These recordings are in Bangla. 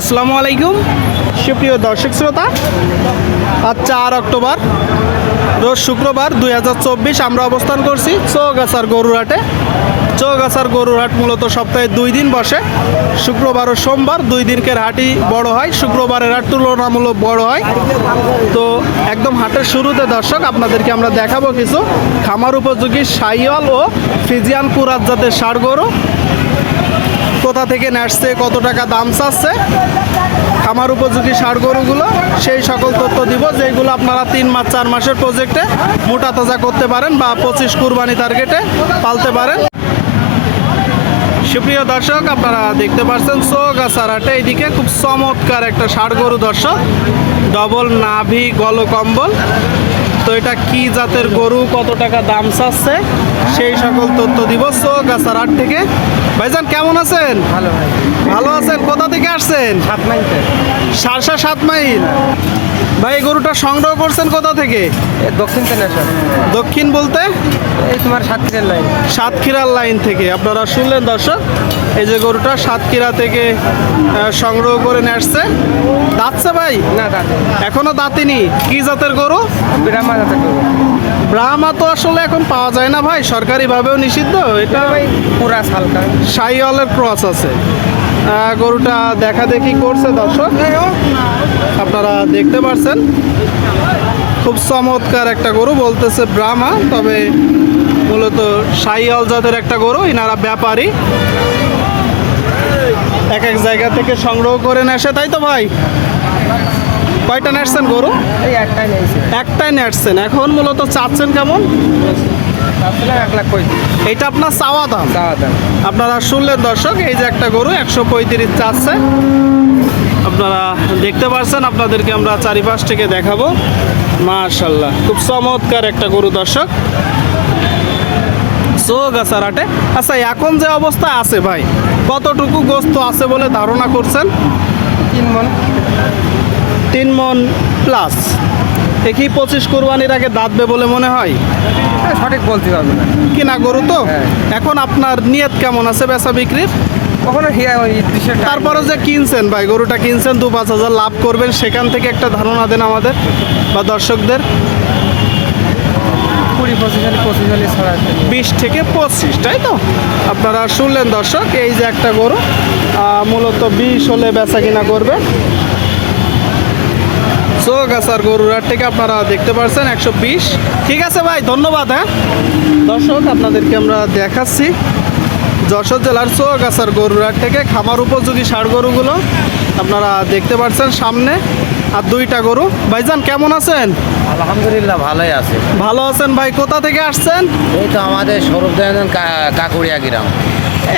আসসালামু আলাইকুম। সুপ্রিয় দর্শক শ্রোতা, আজ চার অক্টোবর, রোজ শুক্রবার দু হাজার চব্বিশ আমরা অবস্থান করছি চৌগাছার গরুরহাটে। চৌগাছার গরুরহাট মূলত সপ্তাহে দুই দিন বসে, শুক্রবার ও সোমবার দুই দিনকের হাটই বড় হয়, শুক্রবারের হাট তুলনামূলক বড় হয়। তো একদম হাটের শুরুতে দর্শক, আপনাদেরকে আমরা দেখাবো কিছু খামার উপযোগী সাইওয়াল ও ফিজিয়ান কুরাত জাতের ষাড় গরু। কোথা থেকে নাচছে, কত টাকা দাম চাচ্ছে খামার উপযোগী সার গরুগুলো, সেই সকল তথ্য দিব, যেগুলো আপনারা তিন মাস, চার মাসের প্রজেক্টে মোটা তাজা করতে পারেন বা পঁচিশ কুরবানি টার্গেটে পালতে পারেন। সুপ্রিয় দর্শক, আপনারা দেখতে পাচ্ছেন চৌগাছারাটে এইদিকে খুব চমৎকার একটা ষাড় গরু দর্শক ডবল নাভি গলকম্বল। তো এটা কি জাতের গরু কত টাকা দাম চাচ্ছে সেই সকল তথ্য দিব চৌগাছারাট থেকে। ভাইজান কেমন আছেন? ভালো ভাই। ভালো আছেন? কোথা থেকে আসছেন? সাত মাইল। সারসা সাত মাইল। ভাই এই গরুটা সংগ্রহ করছেন কোথা থেকে? দক্ষিণ তেনেশ্বর দক্ষিণ বলতে? এই তোমার সাতক্ষীরার লাইন। সাতক্ষীরার লাইন থেকে। আপনারা শুনলেন দর্শক এই যে গরুটা সাতক্ষীরা থেকে সংগ্রহ করে নিয়ে আসছে। দাঁতছে ভাই? না দাদা এখনও দাঁতিনি। কি জাতের গরু? বিরামা যাতে করব ব্রাহ্মা তো আসলে এখন পাওয়া যায় না ভাই সরকারিভাবেও নিষিদ্ধ এটা ভাই পুরা হালকা। সাইওয়ালের ক্রস আছে। গরুটা দেখা দেখি করছে দর্শক। আপনারা দেখতে পারছেন। খুব চমৎকার একটা গরু বলতেছে ব্রাহ্মা তবে মূলত সাইওয়াল জাতের একটা গরু ইনারা ব্যাপারী। এক এক জায়গা থেকে সংগ্রহ করে নেসে তাই তো ভাই? কয়টা নেসছেন গরু? একটাই নেসছেন এখন মূলত চাচ্ছেন কেমন? এক লাখ পঁয়ত্রিশ। এটা আপনার চাওয়া দাম? দাওয়া দাম। আপনারা শুনলেন দর্শক এই যে একটা গরু একশো পঁয়ত্রিশ চাচ্ছে। আপনারা দেখতে পাচ্ছেন আপনাদেরকে আমরা চারিপাশ থেকে দেখাবো। মাশাল্লাহ খুব চমৎকার একটা গরু দর্শক। চৌগাছারাটে আচ্ছা এখন যে অবস্থা আছে ভাই কতটুকু গোস্ত আছে বলে ধারণা করছেন? তিন মন। তিন মন প্লাস। একই পঁচিশ কোরবানির আগে দাঁতবে বলে মনে হয়। হ্যাঁ, সঠিক বলতে পারব না। কিনা গরু তো? হ্যাঁ। এখন আপনার নিয়ত কেমন আছে বেচা বিক্রির? কখনো তারপরে যে কিনছেন ভাই গরুটা কিনছেন দু পাঁচ হাজার লাভ করবেন সেখান থেকে একটা ধারণা দেন আমাদের বা দর্শকদের। কুড়ি পঁচিশ পঁচিশ বিশ থেকে পঁচিশ তাই তো? আপনারা শুনলেন দর্শক এই যে একটা গরু মূলত বিশ হলে বেচা কিনা করবে। চৌগাছার গরুর হাট থেকে আপনারা দেখতে পাচ্ছেন একশো বিশ। ঠিক আছে ভাই ধন্যবাদ হ্যাঁ? দর্শক আপনাদেরকে আমরা দেখাচ্ছি যশোর জেলার চৌগাছার গরুর হাট থেকে খামার উপযোগী ষাড় গরুগুলো আপনারা দেখতে পাচ্ছেন সামনে। আর দুইটা গরু। ভাইজান কেমন আছেন? আলহামদুলিল্লাহ ভালোই আছে। ভালো আছেন ভাই কোথা থেকে আসছেন? এই তো আমাদের সৌরভ দয়ানন্দ কাকুড়িয়া গ্রাম।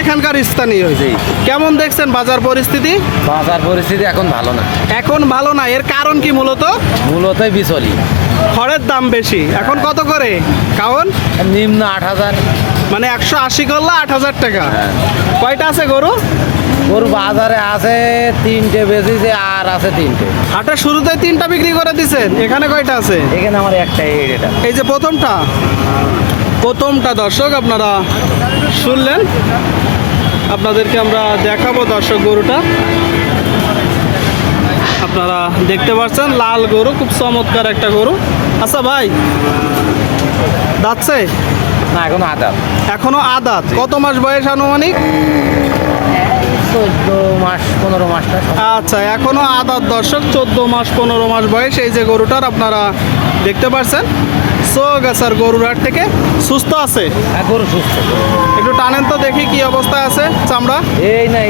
এখানকার স্থানীয় জি। কেমন দেখছেন বাজার পরিস্থিতি? বাজার পরিস্থিতি এখন ভালো না। এখন ভালো না এর কারণ কি মূলত? মূলতই বিচলি। খড়ের দাম বেশি এখন কত করে? কারণ নিম্ন আট হাজার। মানে একশো আশি করলে আট হাজার টাকা। হ্যাঁ। কয়টা আছে গরু? ওর বাজারে আছে তিনটে বেশিছে আর আছে তিনটে। হাটের শুরুতে তিনটা বিক্রি করে দিছেন এখানে কয়টা আছে? এখানে আমার একটাই এটা। এই যে প্রথমটা। প্রথমটা দর্শক আপনারা শুনলেন? আপনাদেরকে আমরা দেখাবো দর্শক গরুটা। আপনারা দেখতে পাচ্ছেন লাল গরু খুব চমৎকার একটা গরু। আচ্ছা ভাই দাচ্ছে না এখন আদার এখনও আদাত। কত মাস বয়স আনুমানিক? চোদ্দ মাস পনেরো আচ্ছা এখনও আদাত দর্শক চোদ্দ মাস পনেরো মাস বয়স এই যে গরুটার আপনারা দেখতে পাচ্ছেন সোগাছার গরুর হাট থেকে সুস্থ আছে? গরু সুস্থ। একটু টানেন তো দেখি কি অবস্থায় আছে চামড়া। এই নাই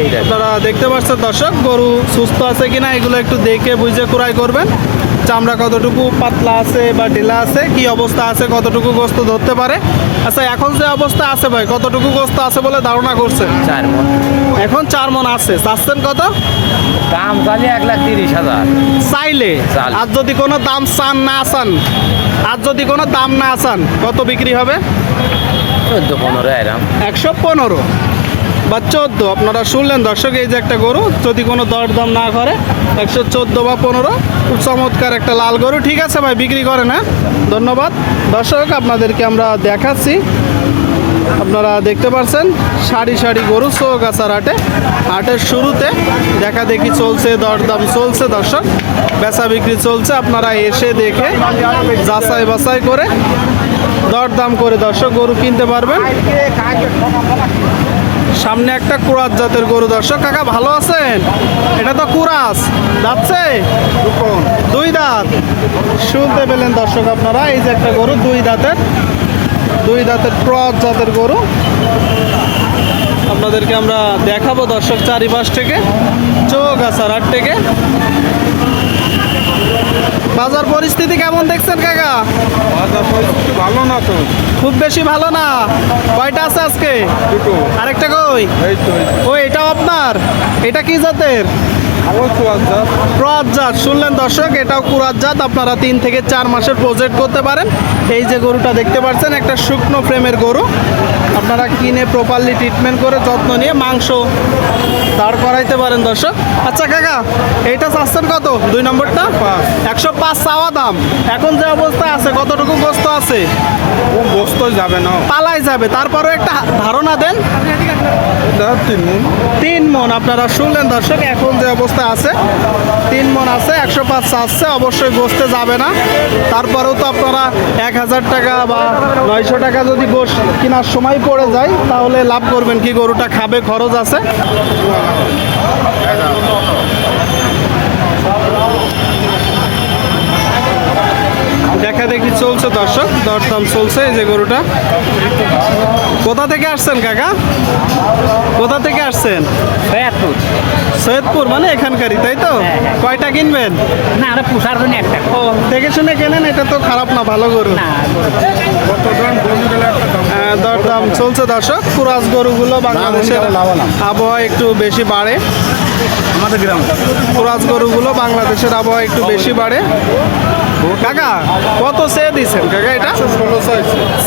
এইটা আপনারা দেখতে পাচ্ছেন দর্শক গরু সুস্থ আছে কিনা এগুলো একটু দেখে বুঝে ক্রয় করবেন। চামড়া কতটুকু পাতলা আছে বা ঢিলা আছে কি অবস্থা আছে কতটুকু গোস্ত ধরতে পারে? আচ্ছা এখন যে অবস্থা আছে ভাই কতটুকু গোস্ত আছে বলে ধারণা করছেন? চার মন। এখন চার মন আছে চাচ্ছেন কত? দাম চালি এক লাখ তিরিশ হাজার। চাইলে। চাইলে। আর যদি কোনো দাম চান না চান আর যদি কোনো দাম না আসান কত বিক্রি হবে? চোদ্দ পনেরো এরাম। একশো পনেরো বা চোদ্দ। আপনারা শুনলেন দর্শক এই যে একটা গরু যদি কোনো দর দরদাম না করে একশো চোদ্দ বা পনেরো। খুব চমৎকার একটা লাল গরু। ঠিক আছে ভাই বিক্রি করে না ধন্যবাদ। দর্শক আপনাদেরকে আমরা দেখাচ্ছি। আপনারা দেখতে পাচ্ছেন সারি সারি গরু চৌগাছার হাটে। হাটের শুরুতে দেখা দেখি চলছে, দরদাম চলছে দর্শক। বেচা বিক্রি চলছে, আপনারা এসে দেখে যাচাই বাছাই করে দরদাম করে দর্শক গরু কিনতে পারবেন। সামনে একটা কুরাস জাতের গরু দর্শক, কাকা ভালো আছেন? এটা তো কুরাস যাচ্ছে দুই দাঁত। শুনতে পেলেন দর্শক আপনারা, এই যে একটা গরু দুই দাঁতের। দুই দাঁতের ক্রস জাতের গরু। আপনাদেরকে আমরা দেখাবো দর্শক চারিপাশ থেকে চোখ আসার থেকে। বাজার পরিস্থিতি কেমন দেখছেন কাকা? বাজার পরিস্থিতি ভালো না তো। খুব বেশি ভালো না? কয়টা আছে আজকে? দুটো। আরেকটা কই? এই তো। ও এটাও আপনার? এটা কি জাতের? অবশ্যই আচ্ছা ক্রস জাত। শুনলেন দর্শক, এটাও কুরাত জাত। আপনারা তিন থেকে চার মাসের প্রজেক্ট করতে পারেন। এই যে গরুটা দেখতে পাচ্ছেন, একটা শুকনো ফ্রেমের গরু। আপনারা কিনে প্রপারলি ট্রিটমেন্ট করে যত্ন নিয়ে মাংস দাঁড় করাইতে পারেন দর্শক। আচ্ছা কাকা এইটা চাচ্ছেন কত? দুই নম্বরটা? একশো পাঁচ চাওয়া দাম। এখন যে অবস্থা আছে কতটুকু গোস্ত আছে? ও বসত যাবে না। পালাই যাবে। তারপরও একটা ধারণা দেন। তিন মন। তিন মন। আপনারা শুনলেন দর্শক এখন যে অবস্থা আছে তিন মন আছে একশো পাঁচ আসছে অবশ্যই বসতে যাবে না। তারপরেও তো আপনারা এক হাজার টাকা বা নয়শো টাকা যদি গোশ কেনার সময় পড়ে যায় তাহলে লাভ করবেন কি? গরুটা খাবে খরচ আছে। দেখা দেখি চলছে দর্শক দরদাম চলছে এই যে গরুটা। কোথা থেকে আসছেন কাকা? কোথা থেকে আসছেন? সৈয়াদপুর। সৈয়দপুর মানে এখানকারই তাই তো? কয়টা কিনবেন? না আমরা পুষার জন্য একটা। ও দেখে শুনে কেনেন এটা তো খারাপ না ভালো গরু। না দরদাম চলছে দর্শক। কুরাস গরুগুলো বাংলাদেশের আবহাওয়া একটু বেশি বাড়ে। আমাদের গ্রাম। কুরাস গরুগুলো বাংলাদেশের আবহাওয়া একটু বেশি বাড়ে। কাকা কত সে দিছেন? কাকা এটা? ষোলো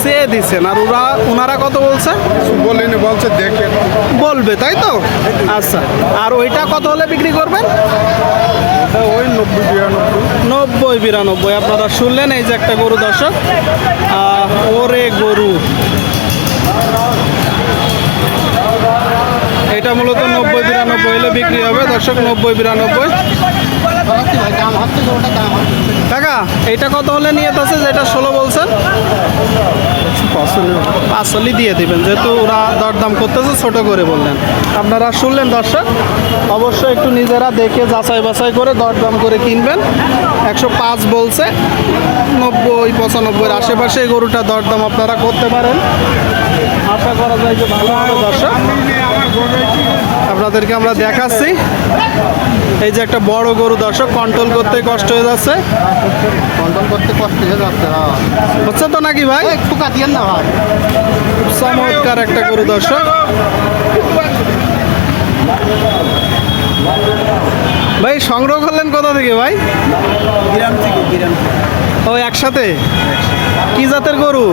সে দিছেন। আর ওরা ওনারা কত বলছে? বলিনি বলছে দেখে। বলবে তাই তো? আচ্ছা আর ওইটা কত হলে বিক্রি করবেন? ওই নব্বই বিরানব্বই। নব্বই বিরানব্বই। আপনারা শুনলেন এই যে একটা গরু দর্শক। ওরে গরু। এটা মূলত নব্বই বিরানব্বই হলে বিক্রি হবে। দর্শক, নব্বই বিরানব্বই। কাকা, এটা কত হলে নিয়ে আছে? যেটা ষোলো বলছেন? পাঁচশোলি দিয়ে দিবেন। যেহেতু ওরা দরদাম করতেছে, ছোট করে বললেন। আপনারা শুনলেন, দর্শক? অবশ্যই একটু নিজেরা দেখে যাচাই বাছাই করে দরদাম করে কিনবেন। একশো পাঁচ বলছে। নব্বই, পঁচানব্বইয়ের আশেপাশে গরুটা দরদাম আপনারা করতে পারেন। আশা করা যায় যে ভালো হবে দর্শক। আপনাদেরকে আমরা দেখাচ্ছি। এই যে একটা বড় গরু দর্শক কন্ট্রোল করতে কষ্ট হয়ে যাচ্ছে। কন্ট্রোল করতে কষ্ট হয়ে যাচ্ছে হ্যাঁ। হচ্ছে তো নাকি ভাই? একটু কাটিয়েন না ভাই। চমৎকার একটা গরু দর্শক। ভাই সংগ্রহ করলেন কোথা থেকে ভাই? গ্রাম থেকে গ্রাম ও একসাথে? কি জাতের গরু?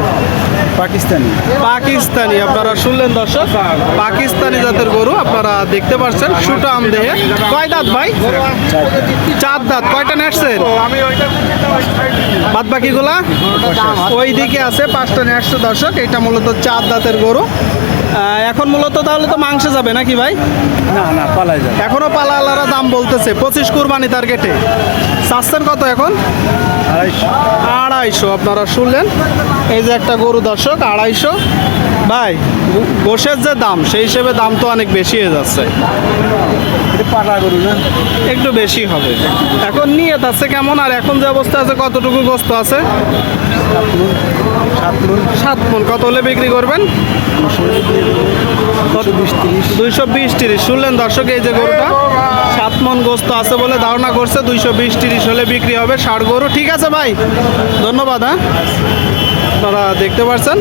পাকিস্তানি। পাকিস্তানি আপনারা শুনলেন দর্শক পাকিস্তানি জাতের গরু আপনারা দেখতে পাচ্ছেন সুটাম দেহে। কয় দাঁত ভাই? চার দাঁত কয়টা নেটছেন বাদ বাকিগুলা? ওই দিকে আছে পাঁচটা নেটছে দর্শক এটা মূলত চার দাঁতের গরু। এখন মূলত তাহলে তো মাংসে যাবে নাকি ভাই? না না পালাই যায় এখনও পালালারা দাম বলতেছে পঁচিশ কুরবানি টার্গেটে চাচ্ছেন কত এখন? আড়াইশো। আপনারা শুনলেন? এই যে একটা গরু দর্শক আড়াইশো। ভাই গোশের যে দাম সেই হিসেবে দাম তো অনেক বেশি হয়ে যাচ্ছে। পাটা করু না? একটু বেশি হবে। এখন নিয়ে আছে কেমন? আর এখন যে অবস্থা আছে কতটুকু গোস্ত আছে? সাত মন। সাত মন। কত হলে বিক্রি করবেন? দুইশো বিশ তিরিশ। শুনলেন দর্শক, এই যে গরুটা? সাত মন গোস্ত আছে বলে ধারণা করছে, দুইশো বিশ তিরিশ হলে বিক্রি হবে ষাট গরু। ঠিক আছে ভাই, ধন্যবাদ হ্যাঁ? আপনারা দেখতে পাচ্ছেন